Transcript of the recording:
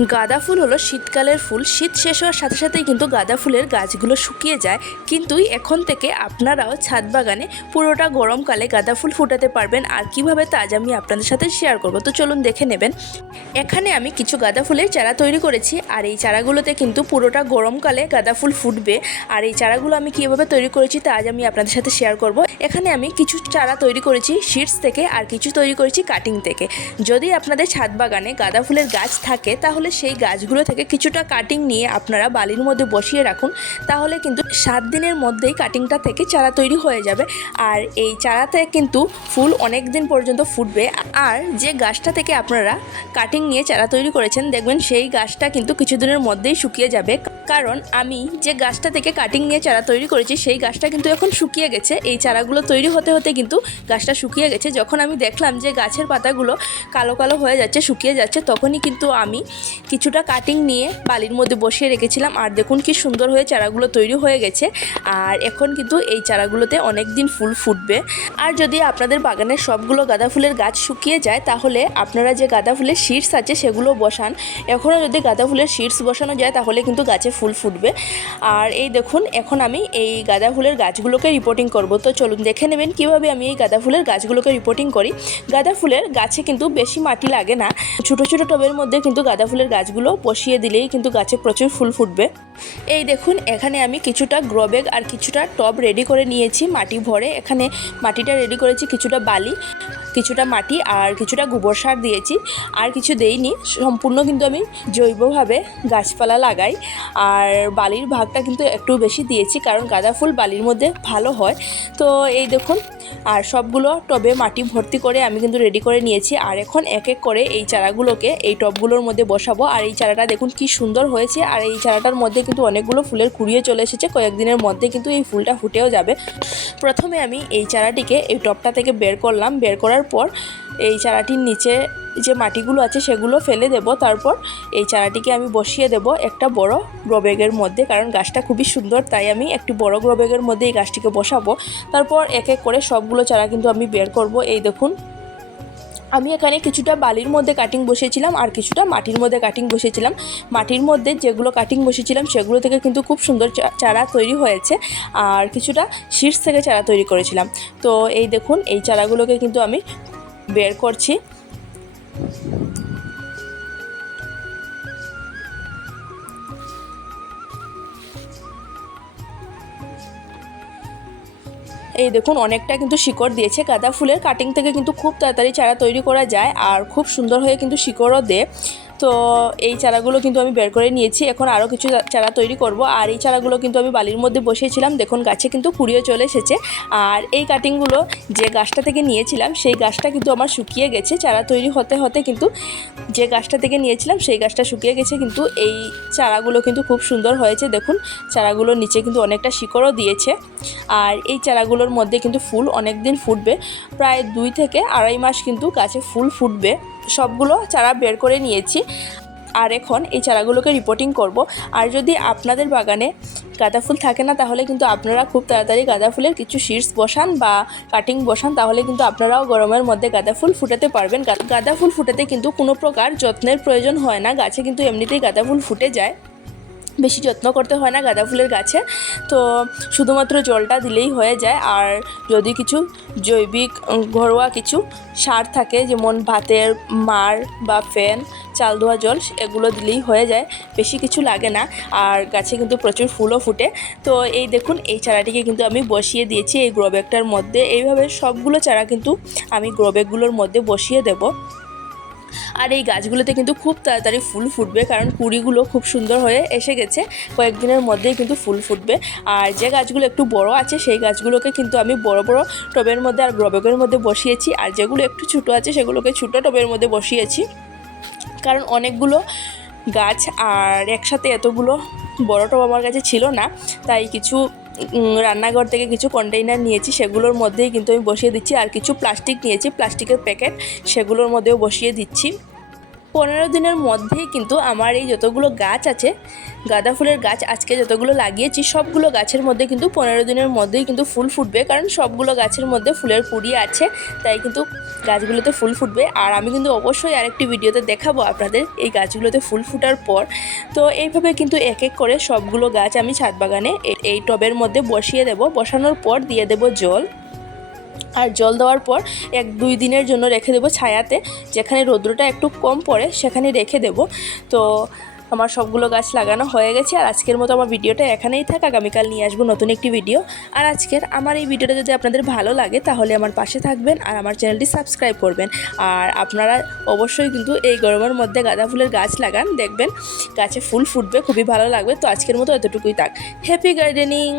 গাঁদা ফুল হলো শীতকালের ফুল। শীত শেষ হওয়ার সাথে সাথেই কিন্তু গাঁদা ফুলের গাছগুলো শুকিয়ে যায়, কিন্তু এখন থেকে আপনারাও ছাদ বাগানে পুরোটা গরমকালে গাঁদা ফুল ফুটাতে পারবেন। আর কিভাবে তা আজ আমি আপনাদের সাথে শেয়ার করব, তো চলুন দেখে নেবেন। এখানে আমি কিছু গাঁদা ফুলের চারা তৈরি করেছি, আর এই চারাগুলোতে কিন্তু পুরোটা গরমকালে গাঁদা ফুল ফুটবে। আর এই চারাগুলো আমি কীভাবে তৈরি করেছি তা আজ আমি আপনাদের সাথে শেয়ার করব। এখানে আমি কিছু চারা তৈরি করেছি সিডস থেকে, আর কিছু তৈরি করেছি কাটিং থেকে। যদি আপনাদের ছাদ বাগানে গাঁদা ফুলের গাছ থাকে তাহলে সেই গাছগুলো থেকে কিছুটা কাটিং নিয়ে আপনারা বালির মধ্যে বসিয়ে রাখুন, তাহলে কিন্তু 7 দিনের মধ্যেই কাটিংটা থেকে চারা তৈরি হয়ে যাবে। আর এই চারাতে কিন্তু ফুল অনেক দিন পর্যন্ত ফুটবে। আর যে গাছটা থেকে আপনারা কাটিং নিয়ে চারা তৈরি করেছেন, দেখবেন সেই গাছটা কিন্তু কিছুদিনের মধ্যেই শুকিয়ে যাবে, কারণ আমি যে গাছটা থেকে কাটিং নিয়ে চারা তৈরি করেছি সেই গাছটা কিন্তু এখন শুকিয়ে গেছে। এই চারাগুলো তৈরি হতে হতে কিন্তু গাছটা শুকিয়ে গেছে। যখন আমি দেখলাম যে গাছের পাতাগুলো কালো কালো হয়ে যাচ্ছে, শুকিয়ে যাচ্ছে, তখনই কিন্তু আমি কিছুটা কাটিং নিয়ে বালির মধ্যে বসিয়ে রেখেছিলাম। আর দেখুন কি সুন্দর হয়ে চারাগুলো তৈরি হয়ে গেছে। আর এখন কিন্তু এই চারাগুলোতে অনেক দিন ফুল ফুটবে। আর যদি আপনাদের বাগানের সবগুলো গাঁদা ফুলের গাছ শুকিয়ে যায়, তাহলে আপনারা যে গাঁদা ফুলের সিডস আছে সেগুলো বসান। এখনও যদি গাঁদা ফুলের সিডস বসানো যায় তাহলে কিন্তু গাছে ফুল ফুটবে। আর এই দেখুন, এখন আমি এই গাঁদা ফুলের গাছগুলোকে রিপোর্টিং করব। তো চলুন দেখে নেবেন কীভাবে আমি এই গাঁদা ফুলের গাছগুলোকে রিপোর্টিং করি। গাঁদা ফুলের গাছে কিন্তু বেশি মাটি লাগে না, ছোটো ছোটো টবের মধ্যে কিন্তু গাঁদা ফুলের গাছগুলো বসিয়ে দিলেই কিন্তু গাছে প্রচুর ফুল ফুটবে। এই দেখুন, এখানে আমি কিছুটা গ্রো ব্যাগ আর কিছুটা টব রেডি করে নিয়েছি মাটি ভরে। এখানে মাটিটা রেডি করেছি, কিছুটা বালি, কিছুটা মাটি আর কিছুটা গোবর সার দিয়েছি। আর কিছু দেইনি, সম্পূর্ণ কিন্তু আমি জৈবভাবে গাছপালা লাগাই। আর বালির ভাগটা কিন্তু একটু বেশি দিয়েছি, কারণ গাঁদা ফুল বালির মধ্যে ভালো হয়। তো এই দেখুন, আর সবগুলো টবে মাটি ভর্তি করে আমি কিন্তু রেডি করে নিয়েছি। আর এখন এক এক করে এই চারাগুলোকে এই টবগুলোর মধ্যে বসাবো। আর এই চারাটা দেখুন কি সুন্দর হয়েছে। আর এই চারাটার মধ্যে কিন্তু অনেকগুলো ফুলের কুড়িয়ে চলে এসেছে, কয়েকদিনের মধ্যে কিন্তু এই ফুলটা ফুটেও যাবে। প্রথমে আমি এই চারাটিকে এই টবটা থেকে বের করলাম। বের করার পর এই চারাটির নিচে যে মাটিগুলো আছে সেগুলো ফেলে দেব। তারপর এই চারাটিকে আমি বসিয়ে দেব একটা বড় গ্রো ব্যাগের মধ্যে, কারণ গাছটা খুবই সুন্দর, তাই আমি একটি বড় গ্রো ব্যাগের মধ্যে এই গাছটিকে বসাবো। তারপর এক এক করে সবগুলো চারা কিন্তু আমি বের করব। এই দেখুন, আমি এখানে কিছুটা বালির মধ্যে কাটিং বসিয়েছিলাম আর কিছুটা মাটির মধ্যে কাটিং বসিয়েছিলাম। মাটির মধ্যে যেগুলো কাটিং বসিয়েছিলাম সেগুলো থেকে কিন্তু খুব সুন্দর চারা তৈরি হয়েছে, আর কিছুটা শীর্ষ থেকে চারা তৈরি করেছিলাম। তো এই দেখুন, এই চারাগুলোকে কিন্তু আমি বের করছি। এই দেখুন, অনেকটা কিন্তু শিকড় দিয়েছে। গাঁদা ফুলের কাটিং থেকে কিন্তু খুব তাড়াতাড়ি চারা তৈরি করা যায়, আর খুব সুন্দর হয়ে কিন্তু শিকড়ও দেয়। তো এই চারাগুলো কিন্তু আমি বের করে নিয়েছি। এখন আরও কিছু চারা তৈরি করব। আর এই চারাগুলো কিন্তু আমি বালির মধ্যে বসিয়েছিলাম, দেখুন গাছে কিন্তু কুড়িয়ে চলে এসেছে। আর এই কাটিংগুলো যে গাছটা থেকে নিয়েছিলাম সেই গাছটা কিন্তু আমার শুকিয়ে গেছে। চারা তৈরি হতে হতে কিন্তু যে গাছটা থেকে নিয়েছিলাম সেই গাছটা শুকিয়ে গেছে, কিন্তু এই চারাগুলো কিন্তু খুব সুন্দর হয়েছে। দেখুন, চারাগুলোর নিচে কিন্তু অনেকটা শিকড়ও দিয়েছে। আর এই চারাগুলোর মধ্যে কিন্তু ফুল অনেক দিন ফুটবে, প্রায় 2 থেকে আড়াই মাস কিন্তু গাছে ফুল ফুটবে। সবগুলো চারা বের করে নিয়েছি। আর এখন এই চারাগুলোকে রিপোর্টিং করব। আর যদি আপনাদের বাগানে গাঁদা ফুল থাকে না, তাহলে কিন্তু আপনারা খুব তাড়াতাড়ি গাঁদা ফুলের কিছু সিডস বসান বা কাটিং বসান, তাহলে কিন্তু আপনারাও গরমের মধ্যে গাঁদা ফুল ফুটাতে পারবেন। গাঁদা ফুল ফুটাতে কিন্তু কোনো প্রকার যত্নের প্রয়োজন হয় না, গাছে কিন্তু এমনিতেই গাঁদা ফুল ফুটে যায়, বেশি যত্ন করতে হয় না গাঁদা ফুলের গাছে। তো শুধুমাত্র জলটা দিলেই হয়ে যায়। আর যদি কিছু জৈবিক ঘরোয়া কিছু সার থাকে, যেমন ভাতের মাড় বা ফেন, চাল ধোয়া জল, এগুলো দিলেই হয়ে যায়, বেশি কিছু লাগে না। আর গাছে কিন্তু প্রচুর ফুলও ফুটে। তো এই দেখুন, এই চারাটিকে কিন্তু আমি বসিয়ে দিয়েছি এই গ্রো ব্যাগটার মধ্যে। এইভাবে সবগুলো চারা কিন্তু আমি গ্রো ব্যাগগুলোর মধ্যে বসিয়ে দেব। আর এই গাছগুলোতে কিন্তু খুব তাড়াতাড়ি ফুল ফুটবে, কারণ কুড়িগুলো খুব সুন্দর হয়ে এসে গেছে, কয়েকদিনের মধ্যেই কিন্তু ফুল ফুটবে। আর যে গাছগুলো একটু বড় আছে সেই গাছগুলোকে কিন্তু আমি বড় বড় টবের মধ্যে আর গ্রো ব্যাগের মধ্যে বসিয়েছি, আর যেগুলো একটু ছোটো আছে সেগুলোকে ছোটো টবের মধ্যে বসিয়েছি। কারণ অনেকগুলো গাছ আর একসাথে এতগুলো বড় টব আমার কাছে ছিল না, তাই কিছু রান্নাঘর থেকে কিছু কন্টেইনার নিয়েছি, সেগুলোর মধ্যেই কিন্তু আমি বসিয়ে দিচ্ছি। আর কিছু প্লাস্টিক নিয়েছি, প্লাস্টিকের প্যাকেট, সেগুলোর মধ্যেও বসিয়ে দিচ্ছি। 15 দিনের মধ্যেই কিন্তু আমার এই যতগুলো গাছ আছে গাঁদা ফুলের গাছ আজকে যতগুলো লাগিয়েছি সবগুলো গাছের মধ্যে কিন্তু 15 দিনের মধ্যেই কিন্তু ফুল ফুটবে, কারণ সবগুলো গাছের মধ্যে ফুলের কুড়ি আছে, তাই কিন্তু গাছগুলোতে ফুল ফুটবে। আর আমি কিন্তু অবশ্যই আরেকটি ভিডিওতে দেখাবো আপনাদের এই গাছগুলোতে ফুল ফুটার পর। তো এইভাবে কিন্তু এক এক করে সবগুলো গাছ আমি ছাদ বাগানে এই টবের মধ্যে বসিয়ে দেব। বসানোর পর দিয়ে দেব জল, আর জল দেওয়ার পর 1-2 দিনের জন্য রেখে দেবো ছায়াতে, যেখানে রৌদ্রটা একটু কম পড়ে সেখানে রেখে দেব। তো আমার সবগুলো গাছ লাগানো হয়ে গেছে। আর আজকের মতো আমার ভিডিওটা এখানেই থাক, আগামীকাল নিয়ে আসবো নতুন একটি ভিডিও। আর আজকের আমার এই ভিডিওটা যদি আপনাদের ভালো লাগে তাহলে আমার পাশে থাকবেন আর আমার চ্যানেলটি সাবস্ক্রাইব করবেন। আর আপনারা অবশ্যই কিন্তু এই গরমের মধ্যে গাঁদা ফুলের গাছ লাগান, দেখবেন গাছে ফুল ফুটবে, খুবই ভালো লাগবে। তো আজকের মতো এতটুকুই থাক। Happy gardening.